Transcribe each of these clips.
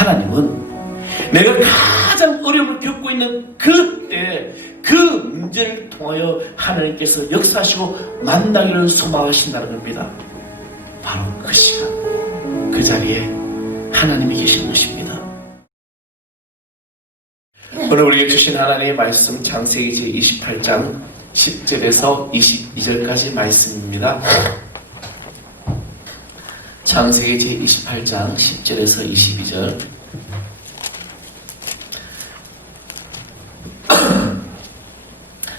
하나님은 내가 가장 어려움을 겪고 있는 그때 그 문제를 통하여 하나님께서 역사하시고 만나기를 소망하신다는 겁니다. 바로 그 시간, 그 자리에 하나님이 계신 것입니다. 오늘 우리에게 주신 하나님의 말씀 창세기 제28장 10절에서 22절까지 말씀입니다. 창세기 제28장 10절에서 22절.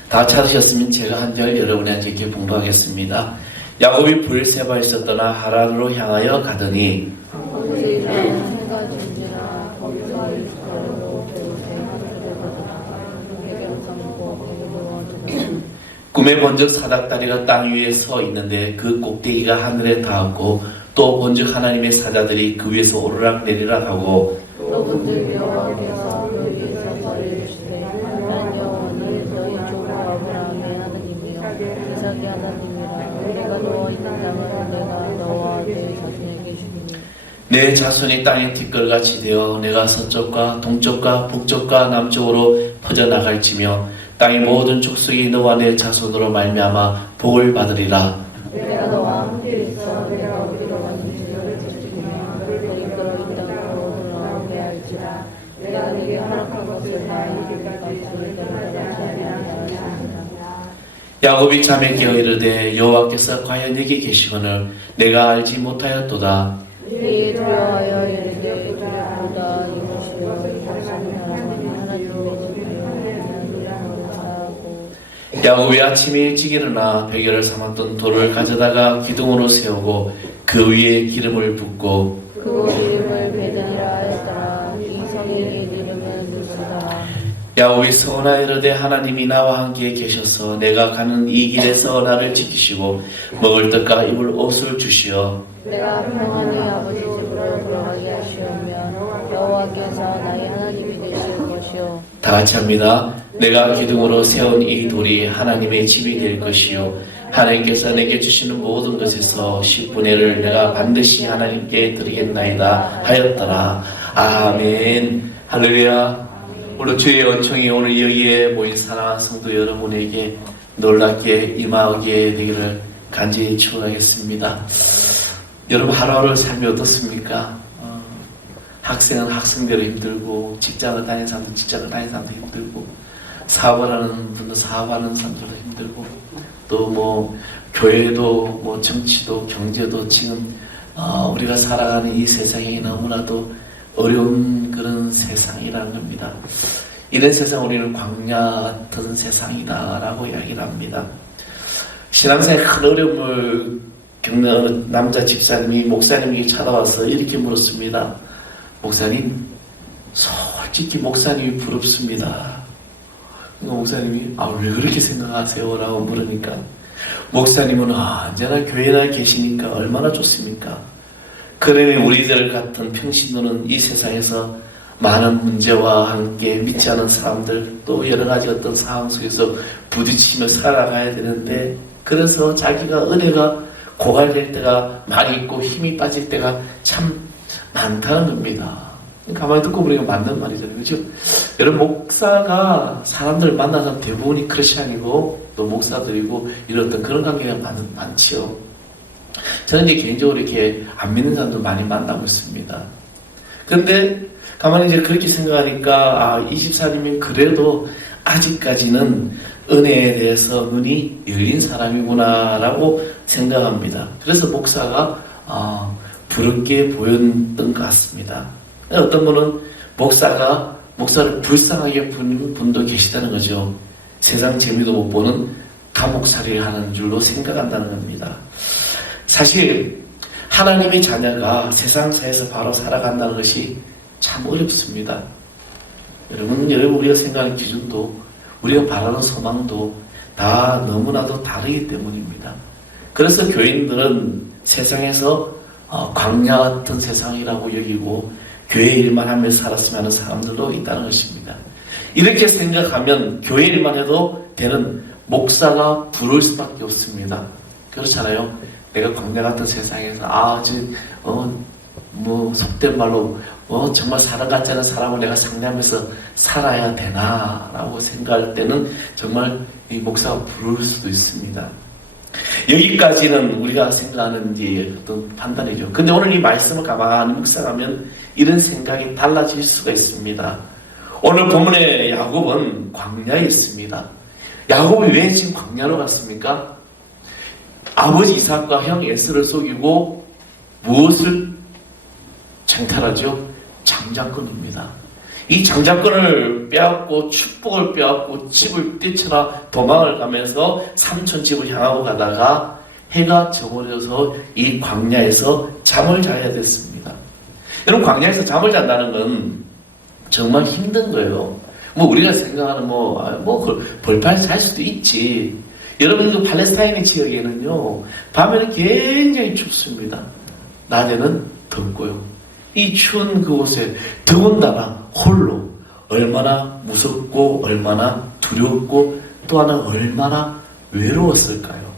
다 찾으셨으면 제가 한 절 여러분에게 봉독하겠습니다. 야곱이 브엘세바에서 떠나 하란으로 향하여 가더니 꿈에 본즉 사닥다리가 땅 위에 서 있는데 그 꼭대기가 하늘에 닿았고 또 본즉 하나님의 사자들이 그 위에서 오르락 내리락 하고 또 본즉 여호와께서 그 위에서 벌을 주시되 난 여호와는 너희 조부 아브라함의 하나님이요 이삭의 하나님이라 내가 너와 있는 땅을 내가 너와 내 자손에게 주리니 내 자손이 땅의 티끌같이 되어 내가 서쪽과 동쪽과 북쪽과 남쪽으로 퍼져나갈지며 땅의 모든 족속이 너와 내 자손으로 말미암아 복을 받으리라. 내가 너와 함께 있어 내가 어디로 갔는지 너를 지키며 너를 이끌어 이 땅으로 돌아오게 할지라 내가 네게 허락한 것을 다 이루기까지 너를 따라가지 아니하리라. 야곱이 잠에 깨어 이르되 여호와께서 과연 여기 계시거늘 내가 알지 못하였도다. 이 두려워하여 이르되 두렵도다 이것이요 당신은 하나님의 야곱이 아침에 일찍 일어나 베개를 삼았던 돌을 가져다가 기둥으로 세우고 그 위에 기름을 붓고 그 이름을 베드니라 하였더라. 이 성의 이름은 루스더라. 야곱이 서원하여 이르되 하나님이 나와 함께 계셔서 내가 가는 이 길에서 나를 지키시고 먹을 떡과 입을 옷을 주시어 내가 평안히 아버지 집으로 돌아가게 하시오며 여호와께서 나의 하나님이 되실 것이요 다 같이 합니다. 내가 기둥으로 세운 이 돌이 하나님의 집이 될 것이요 하나님께서 내게 주시는 모든 것에서 10분의 1을 내가 반드시 하나님께 드리겠나이다 하였더라. 아멘. 할렐루야. 오늘 주의 은총이 오늘 여기에 모인 사랑하는 성도 여러분에게 놀랍게 임하게 되기를 간절히 축원하겠습니다. 여러분 하루하루 삶이 어떻습니까? 학생은 학생대로 힘들고 직장을 다니는 사람도 직장을 다니는 사람도 힘들고 사업을 하는 분도 사업하는 사람들도 힘들고 또 뭐 교회도 뭐 정치도 경제도 지금 우리가 살아가는 이 세상이 너무나도 어려운 그런 세상이라는 겁니다. 이런 세상 우리는 광야 같은 세상이다라고 이야기를 합니다. 신앙생활 큰 어려움을 겪는 남자 집사님이 목사님에게 찾아와서 이렇게 물었습니다. 목사님, 솔직히 목사님이 부럽습니다. 목사님이 왜 그렇게 생각하세요? 라고 물으니까 목사님은 언제나 교회에 계시니까 얼마나 좋습니까? 그러니 우리들 같은 평신도는 이 세상에서 많은 문제와 함께 믿지 않은 사람들 또 여러 가지 어떤 상황 속에서 부딪히며 살아가야 되는데 그래서 자기가 은혜가 고갈될 때가 많이 있고 힘이 빠질 때가 참 많다는 겁니다. 가만히 듣고 보니까 맞는 말이잖아요. 그렇죠? 여러분 목사가 사람들 만나서 대부분이 크리스찬이고 또 목사들이고 이런 어떤 그런 관계가 많지요. 저는 이제 개인적으로 이렇게 안 믿는 사람도 많이 만나고 있습니다. 그런데 가만히 이제 그렇게 생각하니까 이 집사님이 그래도 아직까지는 은혜에 대해서 눈이 열린 사람이구나라고 생각합니다. 그래서 목사가 부럽게 보였던 것 같습니다. 어떤 분은 목사를 불쌍하게 보는 분도 계시다는 거죠. 세상 재미도 못 보는 감옥살이를 하는 줄로 생각한다는 겁니다. 사실 하나님의 자녀가 세상사에서 바로 살아간다는 것이 참 어렵습니다. 여러분 우리가 생각하는 기준도 우리가 바라는 소망도 다 너무나도 다르기 때문입니다. 그래서 교인들은 세상에서 광야 같은 세상이라고 여기고 교회 일만 하며 살았으면 하는 사람들도 있다는 것입니다. 이렇게 생각하면 교회 일만 해도 되는 목사가 부러울 수밖에 없습니다. 그렇잖아요. 내가 광야 같은 세상에서 속된 말로 정말 사람 같지 않은 사람을 내가 상대하면서 살아야 되나라고 생각할 때는 정말 이 목사가 부러울 수도 있습니다. 여기까지는 우리가 생각하는 이제 어떤 판단이죠. 근데 오늘 이 말씀을 가만히 묵상하면 이런 생각이 달라질 수가 있습니다. 오늘 본문의 야곱은 광야에 있습니다. 야곱이 왜 지금 광야로 갔습니까? 아버지 이삭과 형 에서를 속이고 무엇을 창탈하죠? 장자권입니다. 이 장자권을 빼앗고 축복을 빼앗고 집을 뛰쳐나 도망을 가면서 삼촌 집을 향하고 가다가 해가 저물어서 이 광야에서 잠을 자야 됐습니다. 여러분, 광야에서 잠을 잔다는 건 정말 힘든 거예요. 우리가 생각하는 벌판에서 잘 수도 있지. 여러분, 그 팔레스타인 지역에는요, 밤에는 굉장히 춥습니다. 낮에는 덥고요. 이 추운 그곳에 더군다나 홀로 얼마나 무섭고 얼마나 두렵고 또 하나 얼마나 외로웠을까요?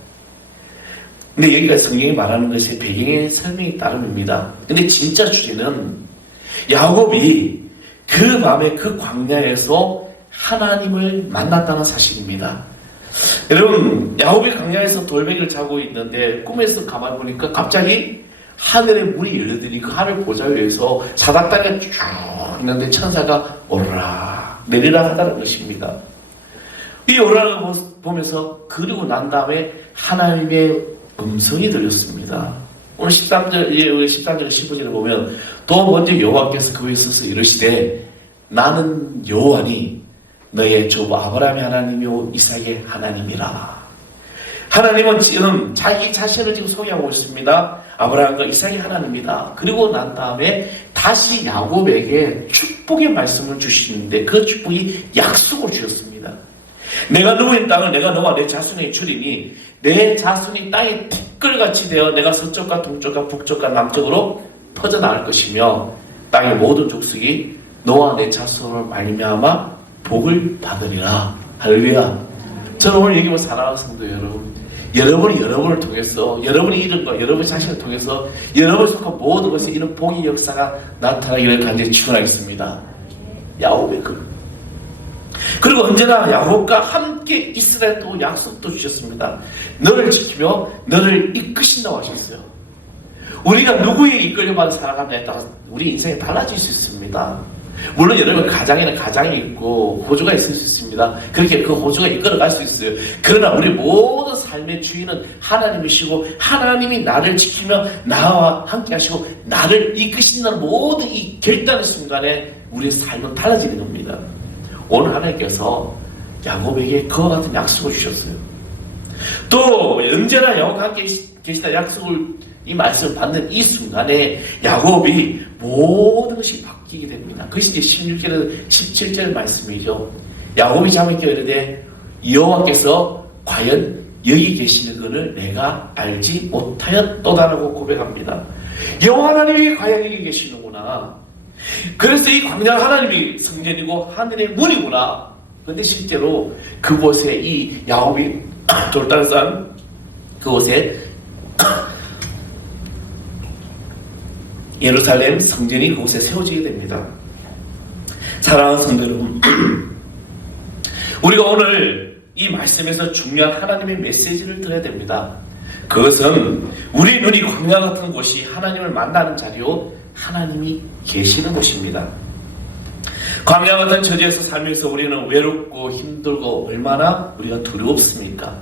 근데 여기가 성경이 말하는 것이 배경의 설명이 따름입니다. 근데 진짜 주제는 야곱이 그 밤에 그 광야에서 하나님을 만났다는 사실입니다. 여러분, 야곱이 광야에서 돌멩이를 자고 있는데 꿈에서 가만히 보니까 갑자기 하늘의 문이 열리더니 그 하늘 보좌 위에서 사닥다리가 쭉 있는데 천사가 오르락 내리락 하다는 것입니다. 이 오르락을 보면서 그리고 난 다음에 하나님의 음성이 들렸습니다. 오늘 13절, 15절을 보면 또 먼저 여호와께서 그 위에 서서 이르시되 나는 여호와니 너의 조부 아브라함의 하나님이요 이삭의 하나님이라. 하나님은 지금 자기 자신을 지금 소개하고 있습니다. 아브라함과 이삭의 하나님이다. 그리고 난 다음에 다시 야곱에게 축복의 말씀을 주시는데 그 축복이 약속을 주셨습니다. 내가 누구의 땅을 내가 너와 내 자손에게 주리니 내 자손이 땅에 티끌같이 되어 내가 서쪽과 동쪽과 북쪽과 남쪽으로 퍼져나갈 것이며 땅의 모든 족속이 너와 내 자손을 말미암아 복을 받으리라. 할렐루야. 저는 오늘 여기 사랑하는 성도 여러분, 여러분이 여러분을 통해서, 여러분의 이름과 여러분 자신을 통해서 여러분을 속한 모든 것에 이런 복의 역사가 나타나기를 간절히 축원하겠습니다. 야곱의 그리고 언제나 야곱과 함께 있으라고 약속도 주셨습니다. 너를 지키며 너를 이끄신다고 하셨어요. 우리가 누구에 이끌려만 살아가느냐에 따라서 우리 인생이 달라질 수 있습니다. 물론 여러분 가장에는 가장이 있고 호주가 있을 수 있습니다. 그렇게 그 호주가 이끌어갈 수 있어요. 그러나 우리 모든 삶의 주인은 하나님이시고 하나님이 나를 지키며 나와 함께 하시고 나를 이끄신다는 모든 이 결단의 순간에 우리의 삶은 달라지는 겁니다. 오늘 하나님께서 야곱에게 그와 같은 약속을 주셨어요. 또 언제나 야곱과 함께 계시다 약속을 이 말씀을 받는 이 순간에 야곱이 모든 것이 바뀌게 됩니다. 그것이 이제 16절에서 17절 말씀이죠. 야곱이 잠에 깨어 이르되 여호와께서 과연 여기 계시는 것을 내가 알지 못하였도다라고 고백합니다. 여호와 하나님이 과연 여기 계시는구나. 그래서 이 광야 하나님이 성전이고 하늘의 문이구나. 그런데 실제로 그곳에 이 야곱이 돌단산 그곳에 예루살렘 성전이 그곳에 세워지게 됩니다. 사랑하는 성도 여러분, 우리가 오늘 이 말씀에서 중요한 하나님의 메시지를 들어야 됩니다. 그것은 우리 눈이 광야 같은 곳이 하나님을 만나는 자리요 하나님이 계시는 곳입니다. 광야 같은 처지에서 살면서 우리는 외롭고 힘들고 얼마나 우리가 두렵습니까?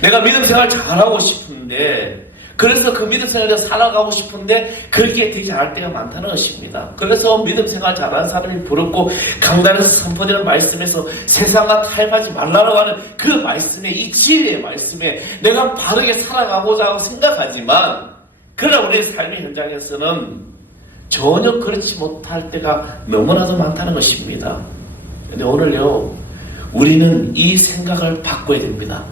내가 믿음 생활 잘하고 싶은데 그래서 그 믿음 생활을 살아가고 싶은데 그렇게 되지 않을 때가 많다는 것입니다. 그래서 믿음 생활 잘하는 사람이 부럽고 강단에서 선포되는 말씀에서 세상과 타협하지 말라고 하는 그 말씀에 이 진리의 말씀에 내가 바르게 살아가고자 하고 생각하지만 그러나 우리의 삶의 현장에서는 전혀 그렇지 못할 때가 너무나도 많다는 것입니다. 근데 오늘요 우리는 이 생각을 바꿔야 됩니다.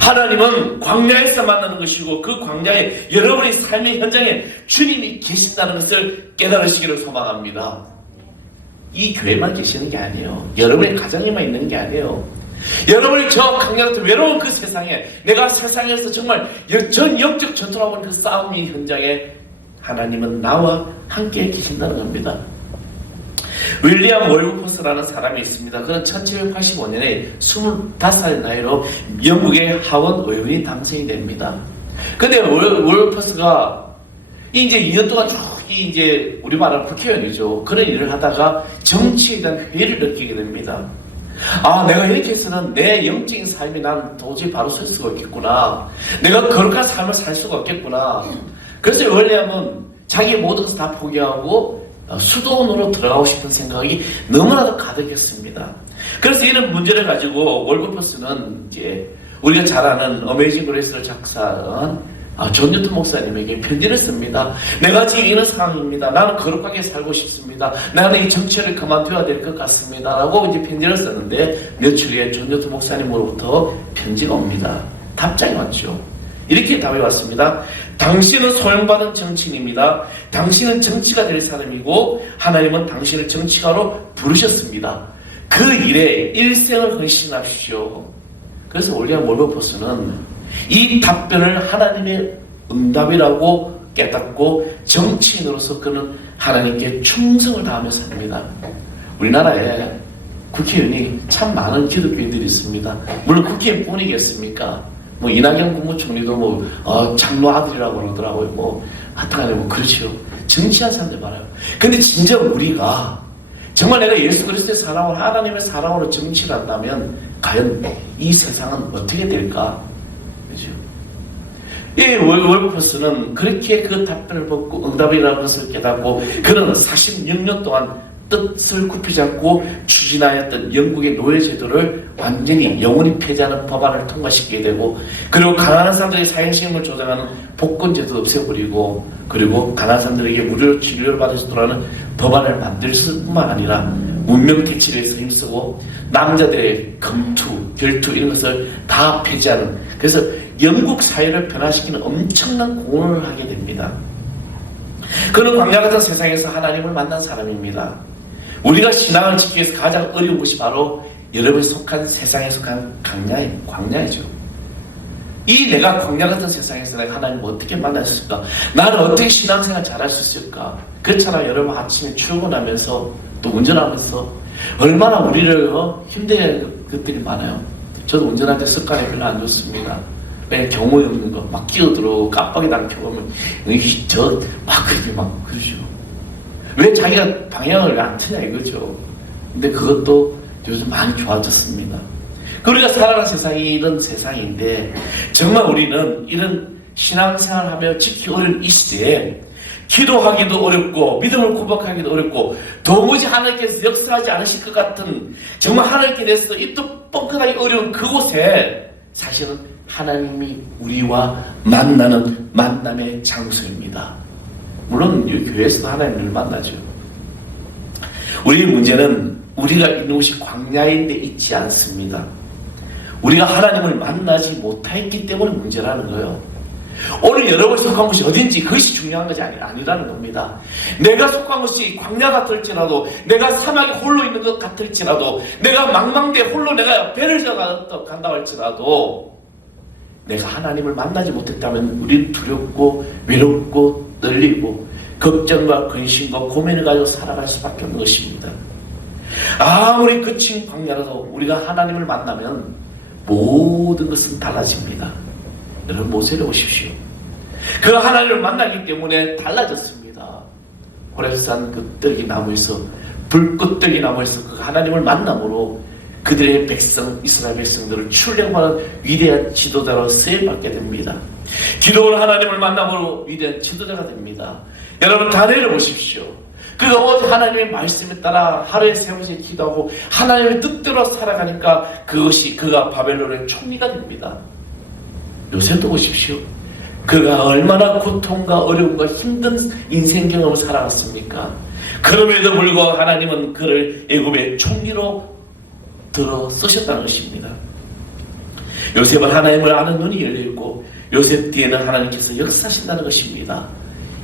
하나님은 광야에서 만나는 것이고 그 광야에 여러분의 삶의 현장에 주님이 계신다는 것을 깨달으시기를 소망합니다. 이 교회만 계시는 게 아니에요. 여러분의 가정에만 있는 게 아니에요. 여러분이 저 광야 같은 외로운 그 세상에 내가 세상에서 정말 역적 전투하고 있는 그 싸움의 현장에 하나님은 나와 함께 계신다는 겁니다. 윌리엄 월버퍼스라는 사람이 있습니다. 그는 1785년에 25살의 나이로 영국의 하원 의원이 당선이 됩니다. 근데 월버퍼스가 이제 2년 동안 쭉 이제 우리말로 국회의원이죠. 그런 일을 하다가 정치에 대한 회의를 느끼게 됩니다. 아, 내가 이렇게 해서는 내 영적인 삶이 난 도저히 바로 설 수가 없겠구나. 내가 거룩한 삶을 살 수가 없겠구나. 그래서 윌리엄은 자기의 모든 것을 다 포기하고 수도원으로 들어가고 싶은 생각이 너무나도 가득했습니다. 그래서 이런 문제를 가지고 월버퍼스는 이제 우리가 잘 아는 어메이징 그레이스를 작사한 존 뉴턴 목사님에게 편지를 씁니다. 내가 지금 이런 상황입니다. 나는 거룩하게 살고 싶습니다. 나는 이 정치를 그만둬야 될 것 같습니다. 라고 이제 편지를 썼는데 며칠 후에 존 뉴턴 목사님으로부터 편지가 옵니다. 답장이 왔죠. 이렇게 답이 왔습니다. 당신은 소용받은 정치인입니다. 당신은 정치가 될 사람이고 하나님은 당신을 정치가로 부르셨습니다. 그 일에 일생을 헌신하십시오. 그래서 윌리엄 월버퍼스는 이 답변을 하나님의 응답이라고 깨닫고 정치인으로서 그는 하나님께 충성을 다하며 삽니다. 우리나라에 국회의원이 참 많은 기독교인들이 있습니다. 물론 국회의원뿐이겠습니까? 뭐 이낙연 국무총리도 장로 아들이라고 그러더라고요. 하여튼간에 그렇죠. 정치한 사람들 많아요. 근데 진짜 우리가 정말 내가 예수 그리스도의 사랑으로 하나님의 사랑으로 정치를 한다면 과연 이 세상은 어떻게 될까? 그죠? 이 월버퍼스는 그렇게 그 답변을 받고 응답이라는 것을 깨닫고 그는 46년 동안 뜻을 굽히지 않고 추진하였던 영국의 노예제도를 완전히 영원히 폐지하는 법안을 통과시키게 되고, 그리고 가난한 사람들의 사행시험을 조장하는 복권제도도 없애버리고, 그리고 가난한 사람들에게 무료로 치료를 받을 수 있도록 하는 법안을 만들 뿐만 아니라 문명개치를 힘쓰고 남자들의 금투, 결투 이런 것을 다 폐지하는, 그래서 영국 사회를 변화시키는 엄청난 공헌을 하게 됩니다. 그는 광야 같은 세상에서 하나님을 만난 사람입니다. 우리가 신앙을 지키기 위해서 가장 어려운 것이 바로 여러분이 속한 세상에 속한 광야이죠. 이 내가 광야 같은 세상에서 내가 하나님을 어떻게 만날 수 있을까? 나는 어떻게 신앙생활 잘할 수 있을까? 그렇잖아. 여러분 아침에 출근하면서 또 운전하면서 얼마나 우리를 힘들게 하는 것들이 많아요. 저도 운전할 때 습관이 별로 안 좋습니다. 그냥 경호에 없는 거 막 끼어들어 깜빡이도 안 켜보면 막 그렇게 막 그러죠. 왜 자기가 방향을 안 트냐 이거죠. 근데 그것도 요즘 많이 좋아졌습니다. 우리가 살아가는 세상이 이런 세상인데 정말 우리는 이런 신앙생활하며 지키기 어려운 이 시대에 기도하기도 어렵고 믿음을 고백하기도 어렵고 도무지 하나님께서 역사하지 않으실 것 같은 정말 하나님께 대해서 입도 뻥끗하기 어려운 그곳에 사실은 하나님이 우리와 만나는 만남의 장소입니다. 물론 교회에서도 하나님을 만나죠. 우리의 문제는 우리가 있는 곳이 광야인데 있지 않습니다. 우리가 하나님을 만나지 못했기 때문에 문제라는 거예요. 오늘 여러분이 속한 곳이 어딘지 그것이 중요한 것이 아니라는 겁니다. 내가 속한 곳이 광야 같을지라도, 내가 사막에 홀로 있는 것 같을지라도, 내가 망망대해 홀로 내가 배를 져서 간다 할지라도 내가 하나님을 만나지 못했다면 우리는 두렵고 외롭고 떨리고 걱정과 근심과 고민을 가지고 살아갈 수밖에 없는 것입니다. 아무리 거친 광야라도 우리가 하나님을 만나면 모든 것은 달라집니다. 여러분 모세를 보십시오. 그 하나님을 만나기 때문에 달라졌습니다. 호렙산 그 떨기 나무에서, 불꽃 떨기 나무에서 그 하나님을 만남으로 그들의 백성, 이스라엘 백성들을 출애굽하는 위대한 지도자로 쓰임받게 됩니다. 기도는 하나님을 만남으로 위대한 지도자가 됩니다. 여러분 다니엘을 보십시오. 그가 오직 하나님의 말씀에 따라 하루에 3번씩 기도하고 하나님의 뜻대로 살아가니까 그가 바벨론의 총리가 됩니다. 요셉도 보십시오. 그가 얼마나 고통과 어려움과 힘든 인생 경험을 살아갔습니까? 그럼에도 불구하고 하나님은 그를 애굽의 총리로 들어 쓰셨다는 것입니다. 요셉은 하나님을 아는 눈이 열려있고 요셉 뒤에는 하나님께서 역사하신다는 것입니다.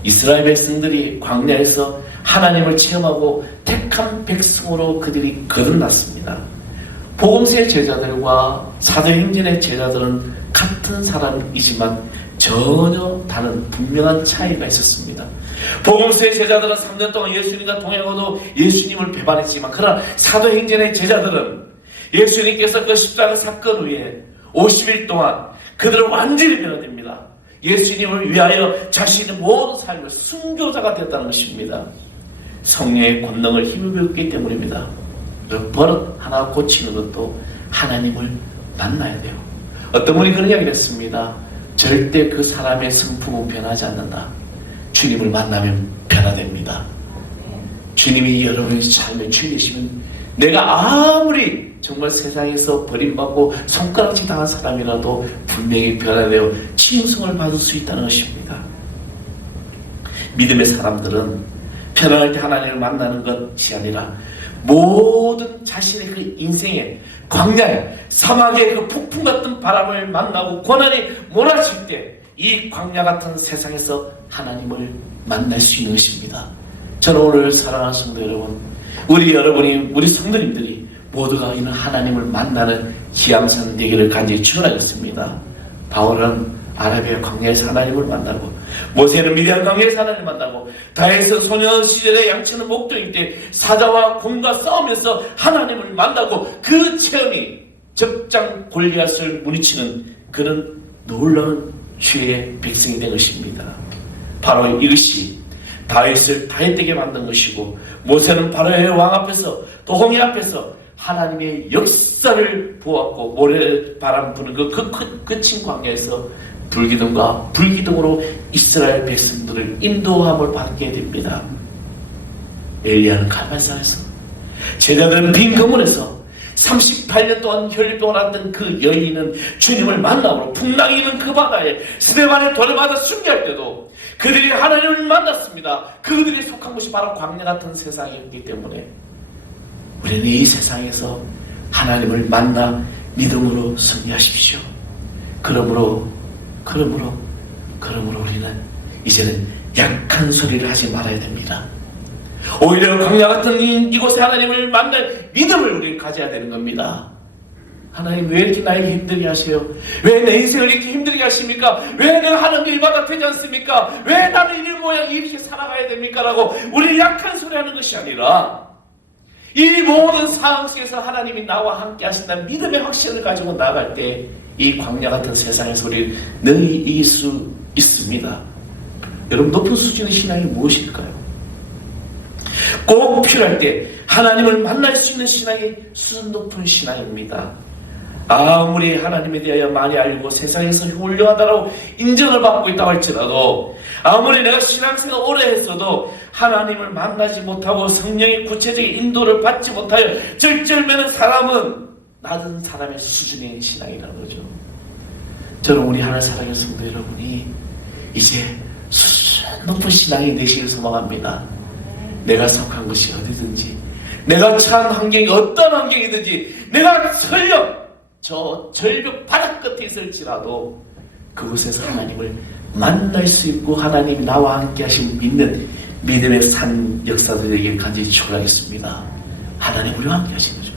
이스라엘 백성들이 광야에서 하나님을 체험하고 택한 백성으로 그들이 거듭났습니다. 복음서의 제자들과 사도행전의 제자들은 같은 사람이지만 전혀 다른 분명한 차이가 있었습니다. 복음서의 제자들은 3년 동안 예수님과 동행하고도 예수님을 배반했지만, 그러나 사도행전의 제자들은 예수님께서 그 십자가 사건 후에 50일 동안 그들은 완전히 변화됩니다. 예수님을 위하여 자신의 모든 삶을 순교자가 되었다는 것입니다. 성령의 권능을 힘입었기 때문입니다. 버릇 하나 고치는 것도 하나님을 만나야 돼요. 어떤 분이 그런 이야기를 했습니다. 절대 그 사람의 성품은 변하지 않는다. 주님을 만나면 변화됩니다. 주님이 여러분의 삶에 주이시면 내가 아무리 정말 세상에서 버림받고 손가락질 당한 사람이라도 분명히 변화되어 치유성을 받을 수 있다는 것입니다. 믿음의 사람들은 편안할 때 하나님을 만나는 것이 아니라 모든 자신의 그 인생의 광야에, 사막의 그 폭풍 같은 바람을 만나고 고난이 몰아칠 때 이 광야 같은 세상에서 하나님을 만날 수 있는 것입니다. 저는 오늘 사랑하는 성도 여러분, 우리 성도님들이 모두가 이런 하나님을 만나는 기암산 되기를 간절히 축원하겠습니다. 바울은 아라비아 광야에서 하나님을 만나고, 모세는 미디안 광야에서 하나님을 만나고, 다윗은 소년 시절에 양치는 목동일 때 사자와 곰과 싸우면서 하나님을 만나고, 그 체험이 적장 골리앗을 무너치는 그런 놀라운 주의 백성이 된 것입니다. 바로 이것이 다윗을 다윗되게 만든 것이고, 모세는 바로의 왕 앞에서 또 홍해 앞에서 하나님의 역사를 보았고, 모래바람 부는 그 거친 광야에서 불기둥과 불기둥으로 이스라엘 백성들을 인도함을 받게 됩니다. 엘리야는 갈멜산에서, 제자들은 빈 거문에서 38년 동안 혈병을 앓던 그 여인은 주님을 만남으로 풍랑이 있는 그 바다에 스데반의 돌을 맞아 순교할 때도 그들이 하나님을 만났습니다. 그들이 속한 곳이 바로 광야 같은 세상이었기 때문에 우리는 이 세상에서 하나님을 만나 믿음으로 승리하십시오. 그러므로 우리는 이제는 약한 소리를 하지 말아야 됩니다. 오히려 광야 같은 이곳에 하나님을 만날 믿음을 우리는 가져야 되는 겁니다. 하나님 왜 이렇게 나에게 힘들게 하세요? 왜 내 인생을 이렇게 힘들게 하십니까? 왜 내가 하는 일마다 되지 않습니까? 왜 나는 이 모양 이렇게 살아가야 됩니까? 라고 우리 약한 소리 하는 것이 아니라 이 모든 상황 속에서 하나님이 나와 함께 하신다는 믿음의 확신을 가지고 나아갈 때 이 광야 같은 세상에서 우리를 능히 이길 수 있습니다. 여러분, 높은 수준의 신앙이 무엇일까요? 꼭 필요할 때 하나님을 만날 수 있는 신앙이 수준 높은 신앙입니다. 아무리 하나님에 대하여 많이 알고 세상에서 훌륭하다고 인정을 받고 있다고 할지라도, 아무리 내가 신앙생활 오래 했어도 하나님을 만나지 못하고 성령의 구체적인 인도를 받지 못하여 절절매는 사람은 낮은 사람의 수준의 신앙이라는 거죠. 저는 우리 하나님 사랑하는 성도 여러분이 이제 수준 높은 신앙이 되시길 소망합니다. 내가 속한 것이 어디든지, 내가 처한 환경이 어떤 환경이든지, 내가 설령 저 절벽 바닥 끝에 있을지라도 그곳에서 하나님을 만날 수 있고 하나님이 나와 함께 하신 믿는 믿음의 산 역사들에게 간절히 축원하겠습니다. 하나님 우리와 함께 하신 거죠.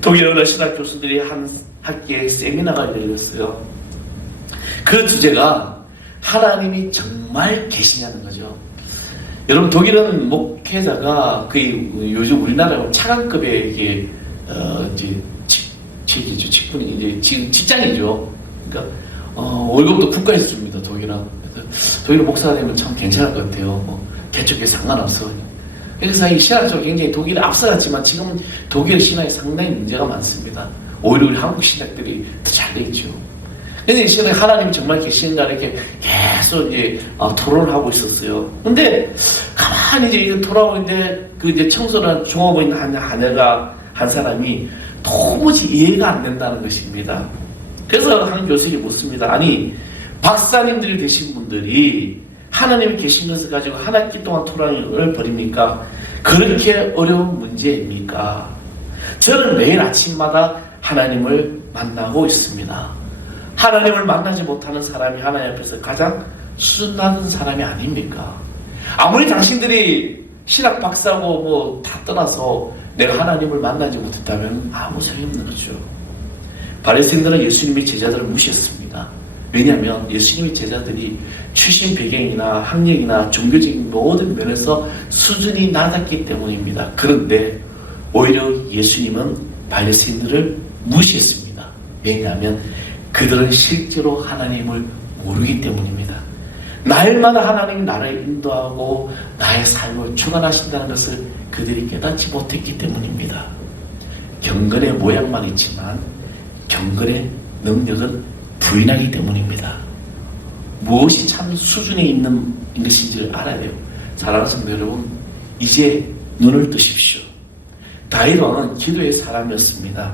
독일의 어느 신학 교수들이 한 학기에 세미나가 열렸어요. 그 주제가 하나님이 정말 계시냐는 거죠. 여러분, 독일은 목회자가 거의 요즘 우리나라로 차관급의 이게 이제 직분이 이제 지금 직장이죠. 그러니까 월급도 국가에서 줍니다. 독일은. 독일 목사가 되면 참 괜찮을 것 같아요. 뭐 개척에 상관없어. 그래서 이 신학적으로 굉장히 독일이 앞서갔지만 지금은 독일 신학에 상당히 문제가 많습니다. 오히려 우리 한국 신학들이 더 잘 돼 있죠. 근데 이 시간에 하나님이 정말 계시는가 이렇게 계속 이제 토론을 하고 있었어요. 근데 가만히 이제 토론하고 있는데 그 이제 청소년 종업원 한 사람이 도무지 이해가 안 된다는 것입니다. 그래서 한 교수님이 묻습니다. 아니, 박사님들이 되신 분들이 하나님이 계신 것을 가지고 한 학기 동안 토론을 벌입니까? 그렇게 어려운 문제입니까? 저는 매일 아침마다 하나님을 만나고 있습니다. 하나님을 만나지 못하는 사람이 하나님 앞에서 가장 수준 낮은 사람이 아닙니까? 아무리 당신들이 신학 박사고 뭐 다 떠나서 내가 하나님을 만나지 못했다면 아무 소용없는 거죠. 바리새인들은 예수님의 제자들을 무시했습니다. 왜냐하면 예수님의 제자들이 출신 배경이나 학력이나 종교적인 모든 면에서 수준이 낮았기 때문입니다. 그런데 오히려 예수님은 바리새인들을 무시했습니다. 왜냐하면 그들은 실제로 하나님을 모르기 때문입니다. 날마다 하나님이 나를 인도하고 나의 삶을 주관하신다는 것을 그들이 깨닫지 못했기 때문입니다. 경건의 모양만 있지만 경건의 능력은 부인하기 때문입니다. 무엇이 참 수준에 있는 것인지를 알아야 돼요. 사랑하는 성도 여러분, 이제 눈을 뜨십시오. 다윗은 기도의 사람이었습니다.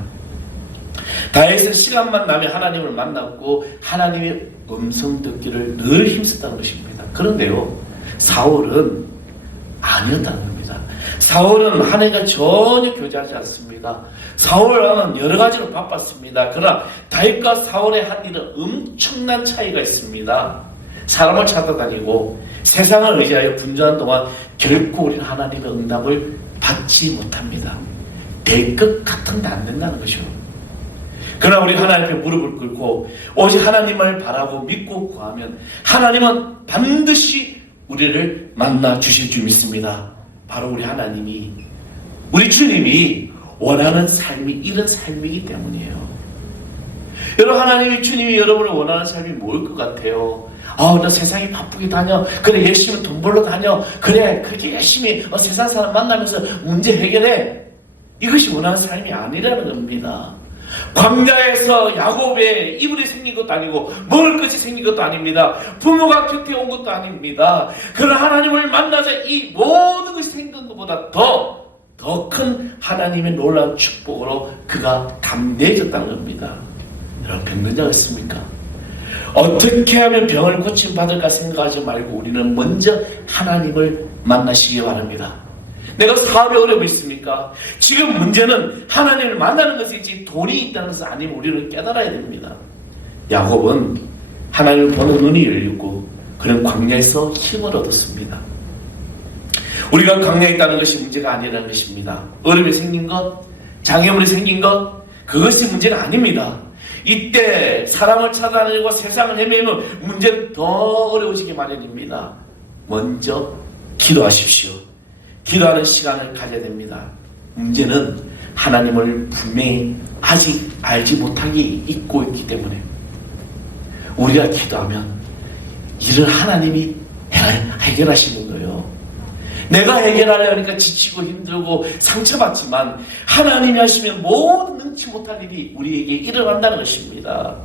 다윗은 시간만 나면 하나님을 만났고 하나님의 음성 듣기를 늘 힘썼다는 것입니다. 그런데요, 사울은 아니었다는 겁니다. 사울은 하나님과 전혀 교제하지 않습니다. 사울은 여러 가지로 바빴습니다. 그러나 다윗과 사울의 한 일은 엄청난 차이가 있습니다. 사람을 찾아다니고 세상을 의지하여 분주한 동안 결코 우리는 하나님의 응답을 받지 못합니다. 될 것 같은데 안 된다는 것이죠. 그러나 우리 하나님 앞에 무릎을 꿇고 오직 하나님을 바라고 믿고 구하면 하나님은 반드시 우리를 만나 주실 줄 믿습니다. 바로 우리 하나님이, 우리 주님이 원하는 삶이 이런 삶이기 때문이에요. 여러분, 하나님이, 주님이 여러분을 원하는 삶이 뭘 것 같아요? 너 세상에 바쁘게 다녀. 그래, 열심히 돈 벌러 다녀. 그래, 그렇게 열심히 세상 사람 만나면서 문제 해결해. 이것이 원하는 삶이 아니라는 겁니다. 광야에서 야곱의 이불이 생긴 것도 아니고 먹을 것이 생긴 것도 아닙니다. 부모가 곁에 온 것도 아닙니다. 그런 하나님을 만나자 이 모든 것이 생긴 것보다 더 큰 하나님의 놀라운 축복으로 그가 담대해졌다는 겁니다. 여러분, 병건자가 있습니까? 어떻게 하면 병을 고침받을까 생각하지 말고 우리는 먼저 하나님을 만나시기 바랍니다. 내가 사업에 어려움이 있습니까? 지금 문제는 하나님을 만나는 것이지 돈이 있다는 것은 아니면 우리는 깨달아야 됩니다. 야곱은 하나님을 보는 눈이 열렸고 그는 광야에서 힘을 얻었습니다. 우리가 광야에 있다는 것이 문제가 아니라는 것입니다. 어려움이 생긴 것, 장애물이 생긴 것, 그것이 문제가 아닙니다. 이때 사람을 찾아다니고 세상을 헤매면 문제는 더 어려워지게 마련입니다. 먼저 기도하십시오. 기도하는 시간을 가져야 됩니다. 문제는 하나님을 분명히 아직 알지 못하기 잊고 있기 때문에 우리가 기도하면 이를 하나님이 해결하시는 거예요. 내가 해결하려니까 지치고 힘들고 상처받지만 하나님이 하시면 모든 능치 못할 일이 우리에게 일어난다는 것입니다.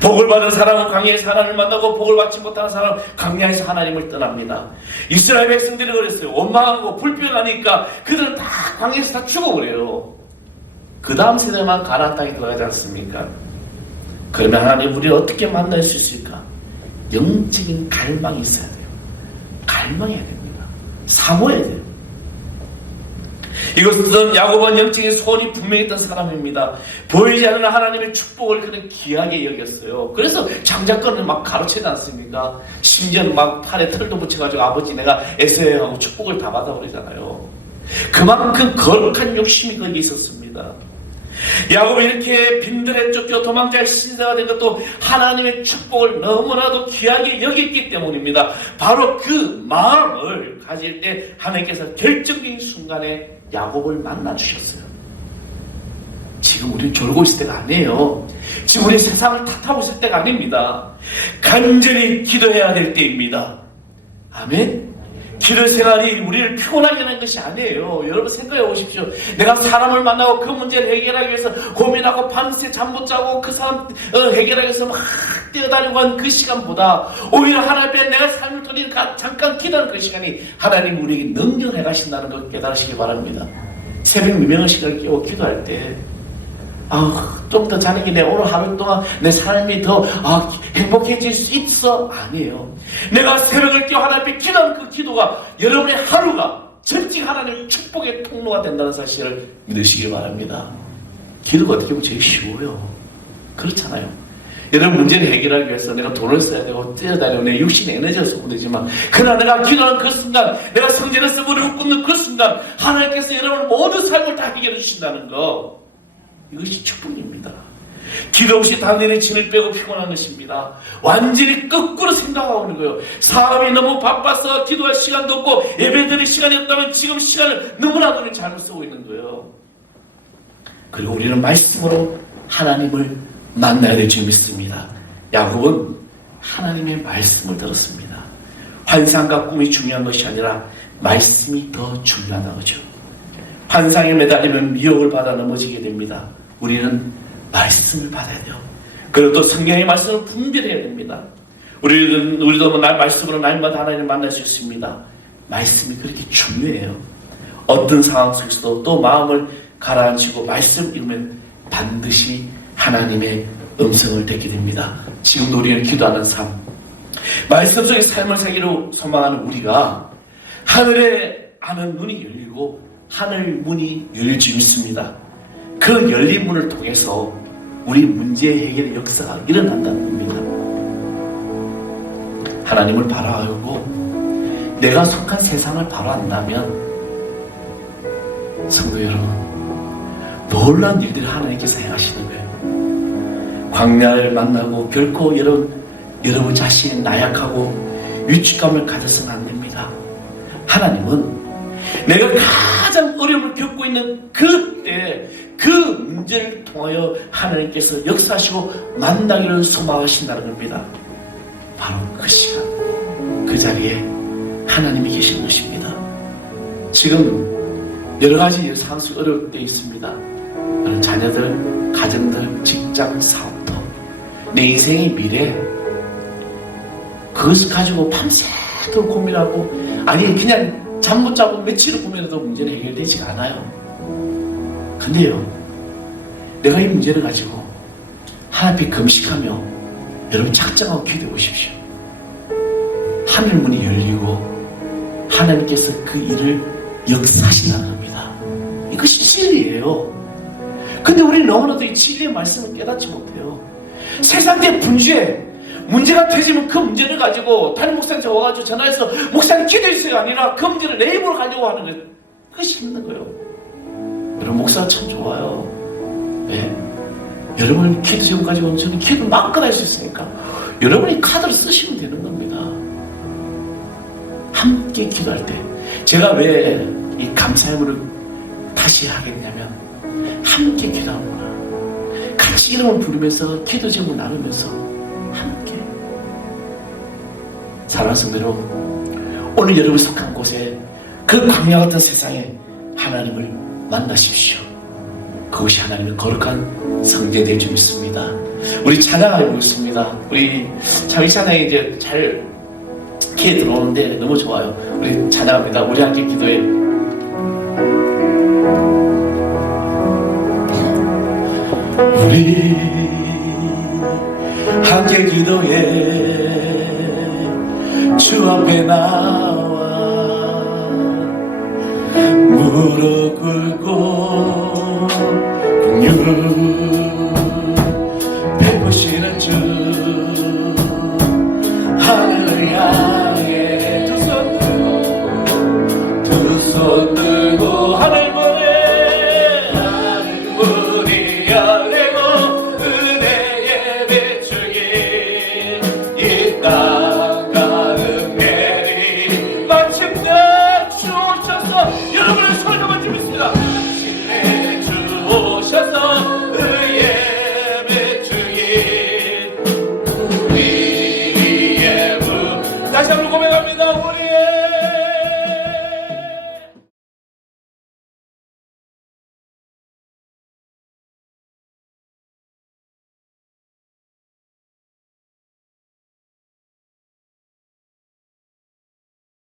복을 받은 사람은 광야에서 하나님을 만나고 복을 받지 못하는 사람은 광야에서 하나님을 떠납니다. 이스라엘 백성들이 그랬어요. 원망하고 불평하니까 그들은 다 광야에서 다 죽어버려요. 그 다음 세대만 가나안 땅에 들어가지 않습니까? 그러면 하나님 우리를 어떻게 만날 수 있을까? 영적인 갈망이 있어야 돼요. 갈망해야 됩니다. 사모해야 돼요. 이것은 야곱은 영적인 소원이 분명히 있던 사람입니다. 보이지 않는 하나님의 축복을 그는 귀하게 여겼어요. 그래서 장자권을 막 가로채지 않습니까? 심지어 막 팔에 털도 붙여가지고 아버지 내가 애써야 하고 축복을 다 받아버리잖아요. 그만큼 거룩한 욕심이 거기에 있었습니다. 야곱이 이렇게 빈들에 쫓겨 도망자 신세가 된 것도 하나님의 축복을 너무나도 귀하게 여겼기 때문입니다. 바로 그 마음을 가질 때 하나님께서 결정적인 순간에 야곱을 만나 주셨어요. 지금 우리는 졸고 있을 때가 아니에요. 지금 우리 세상을 탓하고 있을 때가 아닙니다. 간절히 기도해야 될 때입니다. 아멘. 기도 생활이 우리를 피곤하게 하는 것이 아니에요. 여러분 생각해 보십시오. 내가 사람을 만나고 그 문제를 해결하기 위해서 고민하고 밤새 잠 못 자고 그 사람 해결하기 위해서 막 뛰어다니고 한 그 시간보다 오히려 하나님 앞에 내가 삶을 돌리는 잠깐 기도하는 그 시간이 하나님 우리에게 능력을 해가신다는 걸 깨달으시기 바랍니다. 새벽 미명의 시간을 깨워 기도할 때 좀 더 자는 게 내 오늘 하루 동안 내 삶이 더 행복해질 수 있어? 아니에요. 내가 새벽을 깨워 하나님 앞에 기도하는 그 기도가 여러분의 하루가 전직 하나님의 축복의 통로가 된다는 사실을 믿으시기 바랍니다. 기도가 어떻게 보면 제일 쉬워요. 그렇잖아요. 이런 문제를 해결하기 위해서 내가 돈을 써야 되고 뛰어다니고 내 육신의 에너지가 소모되지만 그러나 내가 기도하는 그 순간, 내가 성전에 써버리고 굽는 그 순간 하나님께서 여러분의 모든 삶을 다 해결해 주신다는 거, 이것이 축복입니다. 기도 없이 단일히 진을 빼고 피곤한 것입니다. 완전히 거꾸로 생각하고 있는 거예요. 사람이 너무 바빠서 기도할 시간도 없고 예배드릴 시간이 없다면 지금 시간을 너무나도 잘못 쓰고 있는 거예요. 그리고 우리는 말씀으로 하나님을 만나야 될 줄 믿습니다. 야곱은 하나님의 말씀을 들었습니다. 환상과 꿈이 중요한 것이 아니라 말씀이 더 중요하다는 거죠. 환상에 매달리면 미혹을 받아 넘어지게 됩니다. 우리는 말씀을 받아야 돼요. 그리고 또 성경의 말씀을 분별해야 됩니다. 우리도 말씀으로 날마다 하나님을 만날 수 있습니다. 말씀이 그렇게 중요해요. 어떤 상황 속에서도 또 마음을 가라앉히고 말씀 읽으면 반드시 하나님의 음성을 듣게 됩니다. 지금도 우리는 기도하는 삶, 말씀 속의 삶을 살기로 소망하는 우리가 하늘에 아는 눈이 열리고 하늘 문이 열릴 줄 믿습니다. 그 열린 문을 통해서 우리 문제 해결의 역사가 일어난다는 겁니다. 하나님을 바라보고 내가 속한 세상을 바라한다면 성도 여러분, 놀라운 일들을 하나님께서 행하시는 거예요. 광야를 만나고 결코 여러분 자신이 나약하고 위축감을 가져서는 안 됩니다. 하나님은 내가 가장 어려움을 겪고 있는 그때 그 문제를 통하여 하나님께서 역사하시고 만나기를 소망하신다는 겁니다. 바로 그 시간, 그 자리에 하나님이 계신 것입니다. 지금 여러 가지 상황 속에 어려울 때 있습니다. 자녀들, 가정들, 직장, 사업터, 내 인생의 미래, 그것을 가지고 밤새도록 고민하고, 아니 그냥 잠 못 자고 며칠을 고민해도 문제는 해결되지가 않아요. 근데요, 내가 이 문제를 가지고 하나님 앞에 금식하며 여러분 작정하고 기도해 보십시오. 하늘문이 열리고 하나님께서 그 일을 역사하신다는 겁니다. 이것이 진리예요. 근데 우리는 너무나도 이 진리의 말씀을 깨닫지 못해요. 세상의 분주에 문제가 터지면 그 문제를 가지고 담임 목사님한테 와가지고 전화해서 목사님 기도해주세요 아니라 그 문제를 내 입으로 가려고 하는 거예요. 그것이 힘든 거예요. 여러분, 목사가 참 좋아요. 네. 여러분 기도 제목 가지고 저는 기도 막 꺼낼 수 있으니까 여러분이 카드를 쓰시면 되는 겁니다. 함께 기도할 때 제가 왜 이 감사의문을 다시 하겠냐면 함께 기도하구나, 같이 이름을 부르면서 기도 제목을 나누면서 함께. 사랑하는 성도 여러분, 오늘 여러분이 속한 곳에 그 광야 같은 세상에 하나님을 만나십시오. 그것이 하나님의 거룩한 성전이 될 줄 믿습니다. 우리 찬양하고 있습니다. 우리 이 찬양이 이제 잘 기회 들어오는데 너무 좋아요. 우리 찬양합니다. 우리 함께 기도해. 우리 함께 기도해. 주 앞에 나와 무릎 꿇고 공유 베푸시는 주, 하늘을 향해 두 손 들고 하늘문이 열리고 은혜에 비추기 이 땅 가는 내리 마침내 주 오셔서 여러분의 손을 잡아 주겠습니다. 마침내 주 오셔서 의에 비추기 우리 위에 다시 한번 고백.